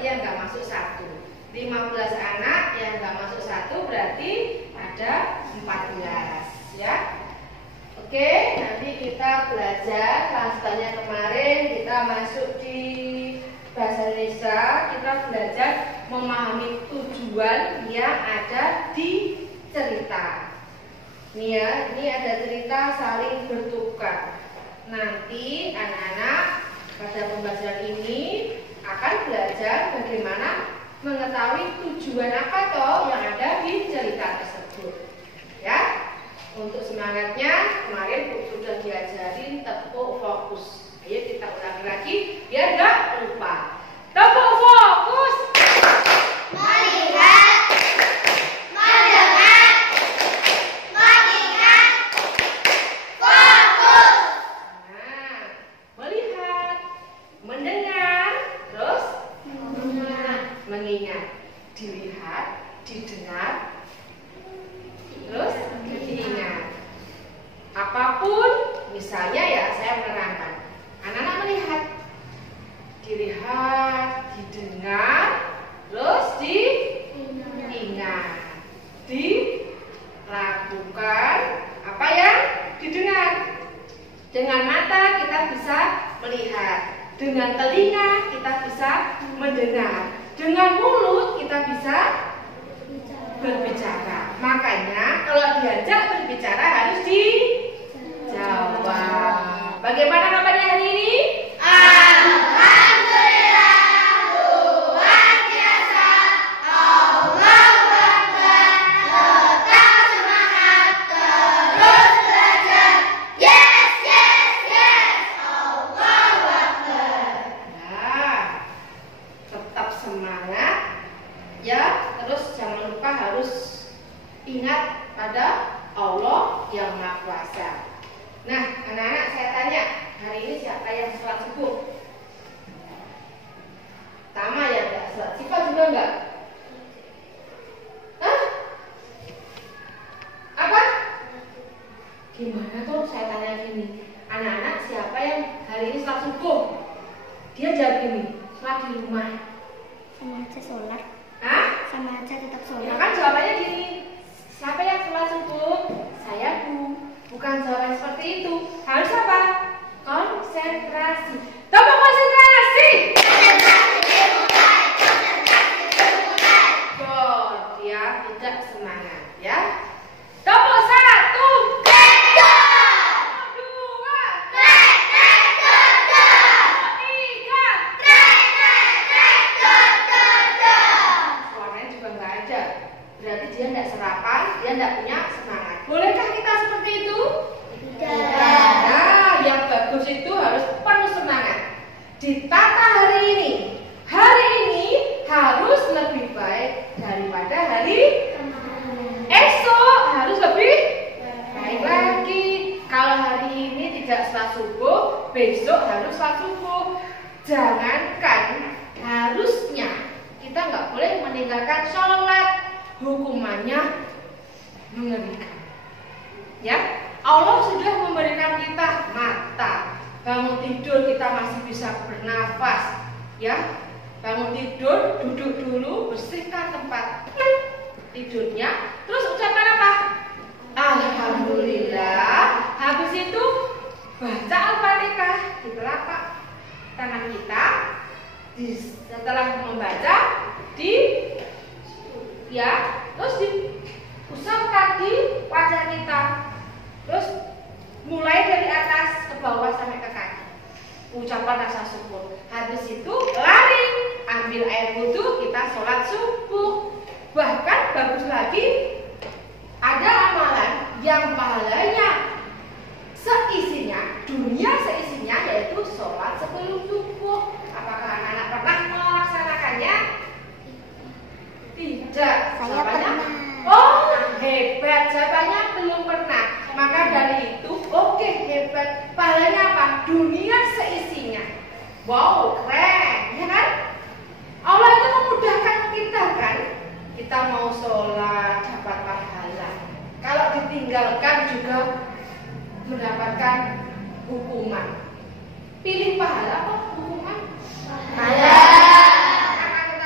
berarti yang nggak masuk 1. 15 anak yang nggak masuk 1 berarti ada 14 ya. Oke, nanti kita belajar lanjutannya. Kemarin kita masuk di bahasa Indonesia, kita belajar memahami tujuan yang ada di cerita. Nih ya, ini ada cerita saling bertukar. Nanti anak-anak pada pembelajaran ini akan belajar bagaimana mengetahui tujuan apa toh yang ada di cerita tersebut. Ya, untuk semangatnya kemarin Bu sudah diajarin tepuk fokus. Ayo kita ulangi lagi biar nggak lupa. Tepuk fokus. Melihat, mendengar, mengingat, fokus. Nah, melihat, mendengar, terus mengingat. Dilihat, didengar, terus diingat. Apapun, misalnya ya saya menerangkan. Anak-anak melihat, dilihat, didengar, terus diingat. Dilakukan apa yang didengar. Dengan mata kita bisa melihat, dengan telinga kita bisa mendengar, dengan mulut kita bisa berbicara. Makanya kalau diajak berbicara harus dijawab. Bagaimana kabarnya hari ini? Alhamdulillah, luar biasa. Allahu Akbar. Tetap semangat, terus belajar. Yes, yes, yes. Allahu Akbar. Nah, tetap semangat ya. Terus jangan lupa harus ingat pada Allah yang Maha Kuasa. Nah, anak-anak saya tanya, hari ini siapa yang sholat subuh? Tama ya, enggak sholat. Siapa juga enggak? Hah? Apa? Gimana tuh saya tanya gini? Anak-anak siapa yang hari ini sholat subuh? Dia jawab gini, sholat di rumah. Sama aja sholat, Hah? sama aja tetap Ya sholat. kan jawabannya gini, siapa yang sholat subuh? Saya Bu. Bukan jawaban seperti itu. Harus apa? Konsentrasi. Tepuk konsentrasi. Betul, dia tidak semangat ya. Tepuk 1. Dua. Tiga. Suaranya juga nggak ada. Berarti dia tidak serapan, dia tidak punya semangat. Bolehkah kita seperti itu? Tidak. Nah, yang bagus itu harus penuh semangat. Ditata hari ini. Hari ini harus lebih baik daripada hari esok. Harus lebih baik lagi. Kalau hari ini tidak sholat subuh, besok harus sholat subuh. Jangankan harusnya kita nggak boleh meninggalkan sholat. Hukumannya mengerikan. Ya, Allah sudah memberikan kita mata. Bangun tidur kita masih bisa bernafas. Ya, bangun tidur, duduk dulu, bersihkan tempat tidurnya. Terus ucapkan apa? Alhamdulillah. Habis itu baca Al-Fatihah di telapak tangan kita. Setelah membaca terus diusapkan di wajah kita. Terus mulai dari atas ke bawah sampai ke kaki. Ucapan rasa syukur. Habis itu lari, ambil air wudhu, kita sholat subuh. Bahkan bagus lagi, ada amalan yang pahalanya seisinya, dunia seisinya, yaitu sholat sebelum subuh. Apakah anak-anak pernah melaksanakannya? Tidak. Saya Jawabannya, pernah. oh hebat. Jawabannya belum pernah. Maka dari itu, oke, hebat. Pahalanya apa? Dunia seisinya. Wow, keren, ya kan? Allah itu memudahkan kita kan? Kita mau sholat dapat pahala. Kalau ditinggalkan juga mendapatkan hukuman. Pilih pahala apa hukuman? Pahala. Karena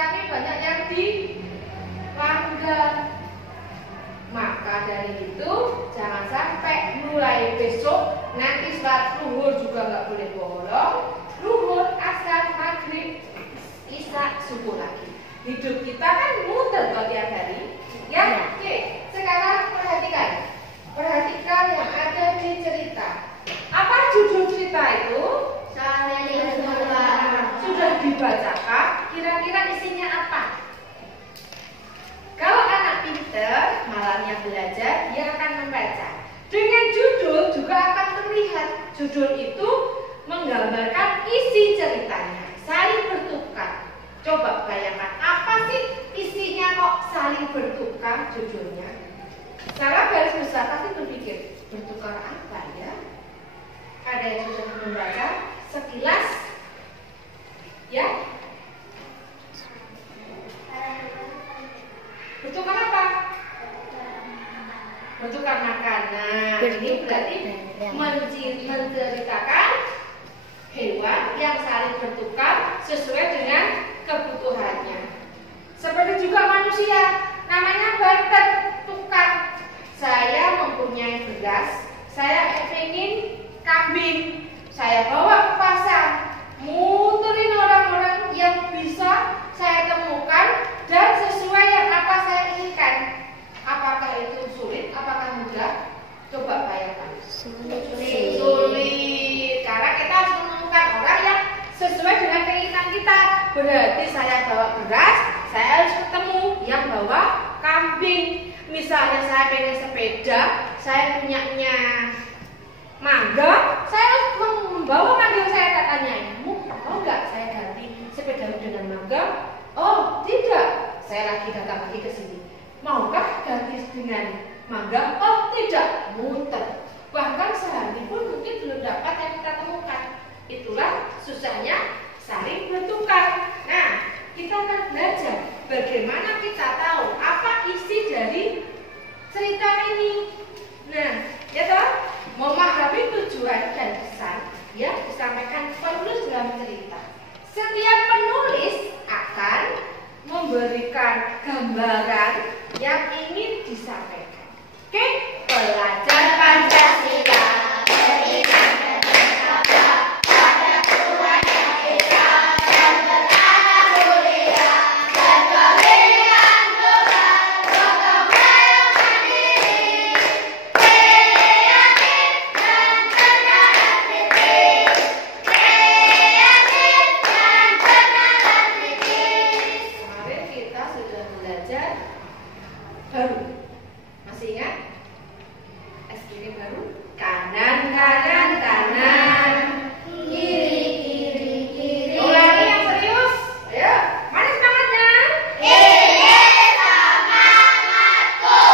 subuh lagi. Hidup kita kan muter kalau tiap hari. Ya, oke. Sekarang perhatikan yang ada di cerita. Apa judul cerita itu? Saling berdoa. Sudah dibacakan. Kira-kira isinya apa? Kalau anak pinter, malamnya belajar, dia akan membaca. Dengan judul juga akan terlihat. Judul itu menggambarkan isi ceritanya. Saling bertukar. Coba bayangkan, apa sih isinya kok saling bertukar judulnya? Secara garis besar pasti berpikir, bertukar apa ya? Ada yang sudah membaca sekilas? Ya? Bertukar apa? Bertukar makanan. Ini berarti menceritakan hewan yang saling bertukar sesuai dengan kebutuhannya. Seperti juga manusia, namanya barter, tukar. Saya mempunyai beras, saya ingin kambing, saya bawa ke pasar, muterin orang-orang yang bisa saya temukan dan sesuai yang apa saya inginkan. Apakah itu sulit? Apakah mudah? Coba bayangkan. Sulit. Karena kita harus menemukan orang yang sesuai dengan keinginan kita. Berarti saya bawa beras, saya harus ketemu yang bawa kambing. Misalnya saya pengen sepeda, saya punyanya mangga, saya harus membawa mangga. Saya akan tanyain, mau nggak saya ganti sepeda dengan mangga? Oh tidak, saya lagi datang lagi ke sini. Maukah ganti dengan mangga? Oh tidak, muter. Bahkan sehari pun mungkin belum dapat yang kita temukan. Itulah susahnya saling bertukar. Nah, kita akan belajar bagaimana kita tahu apa isi dari cerita ini. Nah, ya toh, memahami tujuan dan pesan yang disampaikan penulis dalam cerita. Setiap penulis akan memberikan gambaran yang ingin disampaikan. Oke, pelajar Pancasila. Baru, masih ingat? Es krim baru? Kanan, kanan, kanan. Kiri, kiri, kiri. Ulangi yang serius. Ayo, mana semangatnya? Ini semangatku.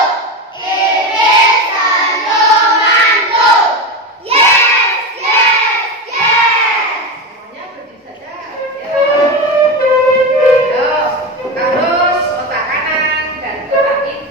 Ini senyumanku. Yes, yes, yes. Semuanya berdiri saja. Ayo, harus otak kanan dan otak kiri.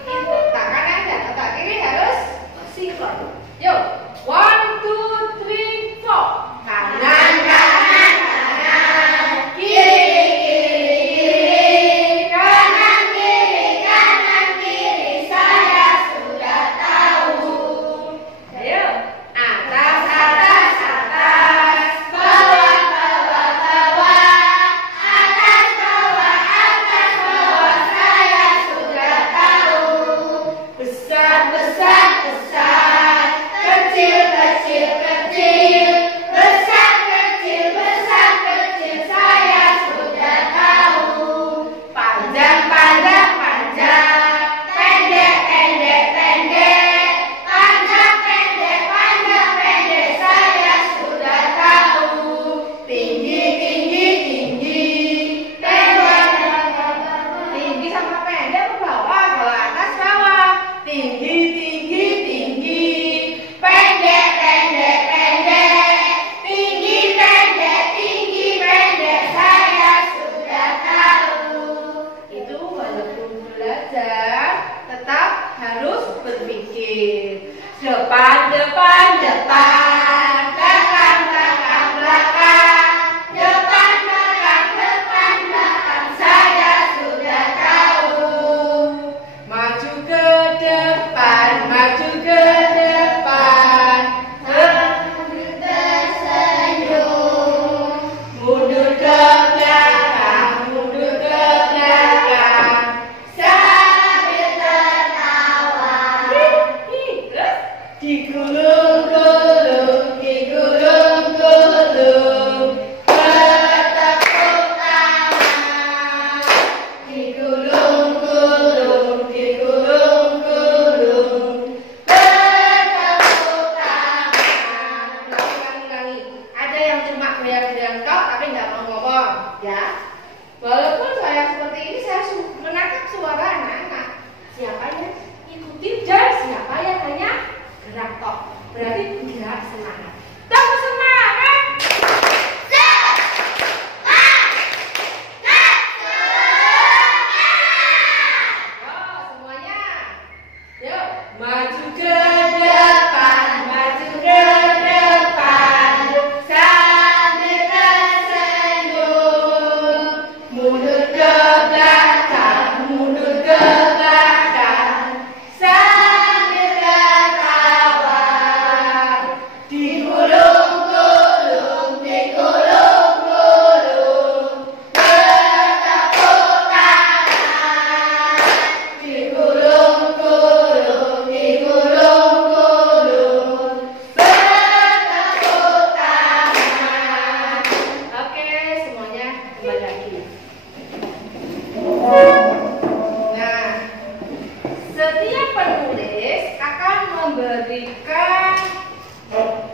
memberikan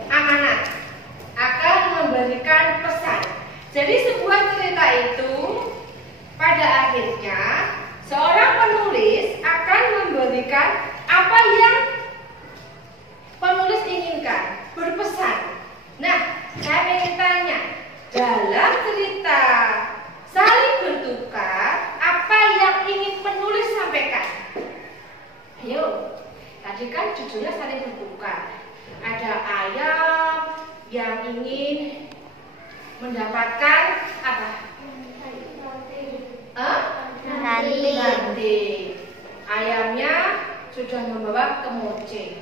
amanat, akan memberikan pesan. Jadi sebuah cerita itu pada akhirnya seorang penulis akan memberikan apa yang penulis inginkan, berpesan. Nah, saya ingin tanya, dalam cerita saling bertukar, apa yang ingin penulis sampaikan? Ayo, tadi kan judulnya saling bertukar. Ada ayam yang ingin mendapatkan apa? Ranting. Ayamnya sudah membawa kemoci,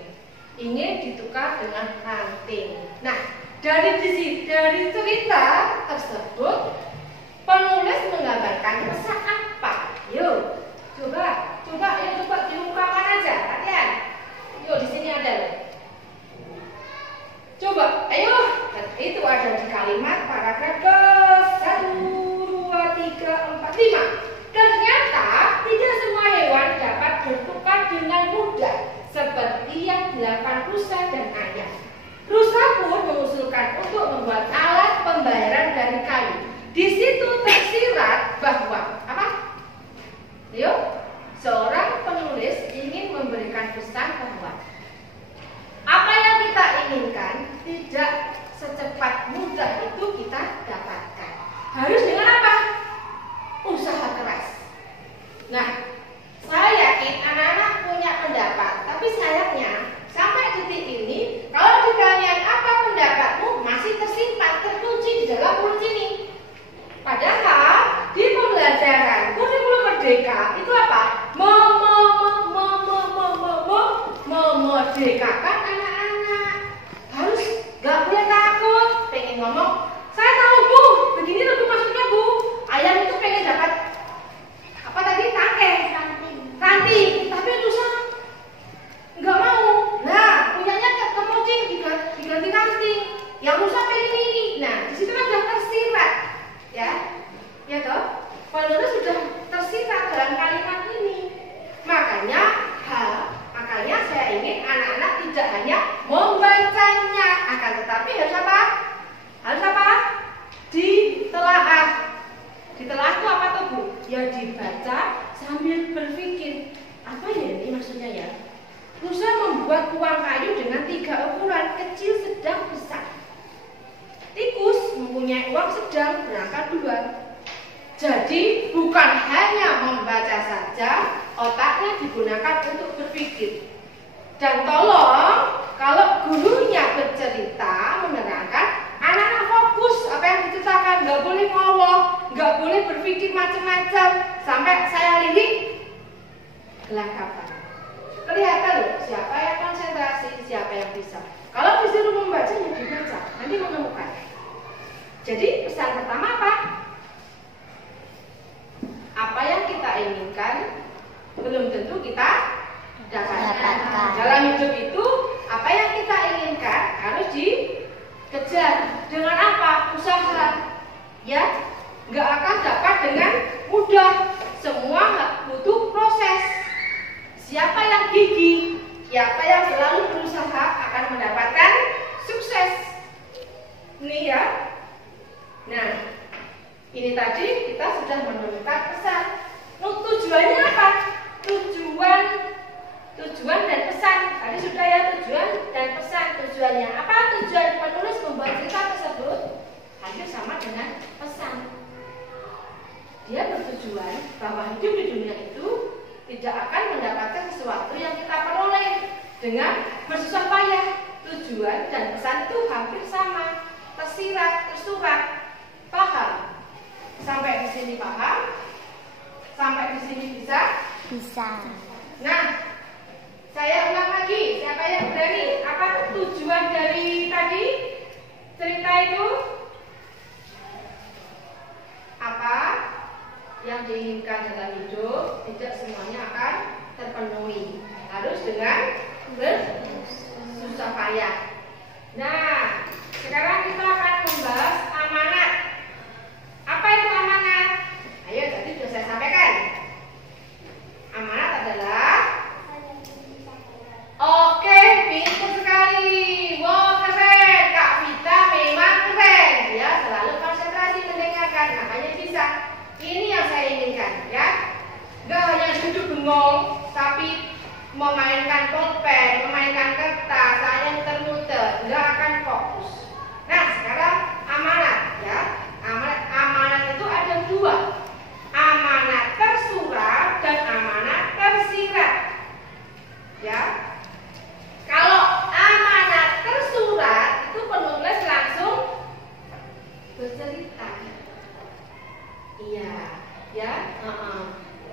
ingin ditukar dengan ranting. Nah, dari cerita tersebut penulis menggambarkan pesan apa? Yuk, coba diungkapkan aja, latihan. Yuk, di sini ada. Coba, ayo. Itu ada di kalimat paragraf ke 1, 2, 3, 4, 5. Ternyata tidak semua hewan dapat bertukar dengan mudah, seperti yang dilakukan rusa dan ayam. Rusa pun mengusulkan untuk membuat alat pembayaran dari kayu. Di situ tersirat bahwa apa? Yuk, seorang penulis ingin memberikan pesan bahwa apa yang kita inginkan tidak secepat mudah itu kita dapatkan. Harus dengan apa? Usaha keras. Nah, saya yakin anak-anak punya pendapat, tapi sayangnya sampai detik ini kalau ditanyain apa pendapatmu masih tersimpan, terkunci di dalam mulut ini. Padahal di pembelajaran kurikulum merdeka itu apa? Memerdekakan anak-anak. Harus gak boleh takut, pengen ngomong. Saya tahu Bu, begini loh Bu maksudnya Bu. Ayam itu pengen dapat apa tadi? Ranting. Tapi rusa nggak mau. Nah, punyanya kemoci diganti ranting. Yang rusa pengen ini. Nah, di situ kan sudah tersirat, ya toh. Penulis sudah tersirat dalam kalimat ini. Makanya saya ingin anak-anak tidak hanya membacanya, akan tetapi harus apa? Ditelaah. Ditelaah itu apa tuh Bu? Ya dibaca sambil berpikir. Apa ya ini maksudnya ya? Rusa membuat uang kayu dengan 3 ukuran, kecil, sedang, besar. Tikus mempunyai uang sedang, berangkat 2. Jadi bukan hanya membaca saja, otaknya digunakan untuk berpikir. Dan tolong, kalau gurunya bercerita, menerangkan, anak-anak fokus apa yang diceritakan, nggak boleh ngowong, nggak boleh berpikir macam-macam, sampai saya lirik gelagapan. Kelihatan loh, siapa yang konsentrasi, siapa yang bisa. Kalau disuruh membaca, ya dibaca, nanti menemukan. Jadi pesan pertama apa? Apa yang kita inginkan belum tentu kita dapatkan. Dalam hidup itu apa yang kita inginkan harus dikejar dengan apa? Usaha. Ya, nggak akan dapat dengan mudah. Semua butuh proses. Siapa yang gigih, siapa yang selalu berusaha akan mendapatkan sukses. Ini ya. Nah, ini tadi kita sudah menemukan pesan. Tujuannya apa? Tujuan dan pesan. Tadi sudah ya, tujuan dan pesan. Tujuannya apa? Tujuan penulis membuat cerita tersebut hampir sama dengan pesan. Dia bertujuan bahwa hidup di dunia itu tidak akan mendapatkan sesuatu yang kita peroleh dengan bersusah payah. Tujuan dan pesan itu hampir sama, tersirat, tersurat. Paham? Sampai di sini paham? Sampai di sini bisa? Bisa. Nah, saya ulang lagi. Siapa yang berani? Apa tujuan dari tadi cerita itu? Apa yang diinginkan dalam hidup tidak semuanya akan terpenuhi. Harus dengan bersusah payah. Nah, sekarang kita akan membahas amanat. Apa itu amanat? Ayo, tadi sudah saya sampaikan. Amanat adalah oke, pintar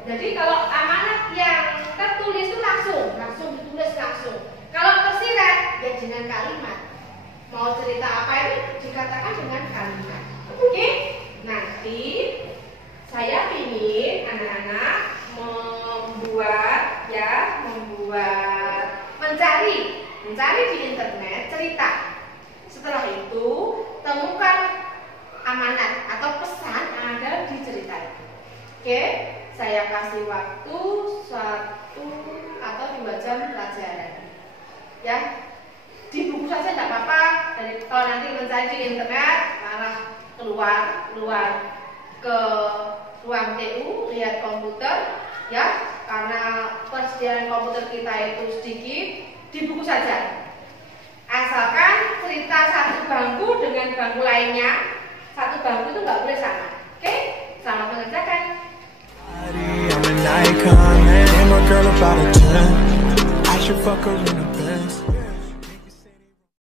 Jadi kalau amanat yang tertulis itu langsung ditulis langsung. Kalau tersirat ya dengan kalimat. Mau cerita apa itu dikatakan dengan kalimat. Oke? Nanti saya ingin anak-anak mencari di internet cerita. Setelah itu temukan amanat atau pesan yang ada di cerita itu. Oke, saya kasih waktu 1 atau 2 jam pelajaran. Ya, di buku saja tidak apa-apa. Dan kalau nanti mencari di internet, malah keluar ke ruang TU, lihat komputer, ya, karena persediaan komputer kita itu sedikit, di buku saja. Asalkan cerita satu bangku dengan bangku lainnya, satu bangku itu nggak boleh sama. Oke, selamat mengerjakan. I'm an icon, man. I'm a girl about a 10. I should fuck her in a Benz.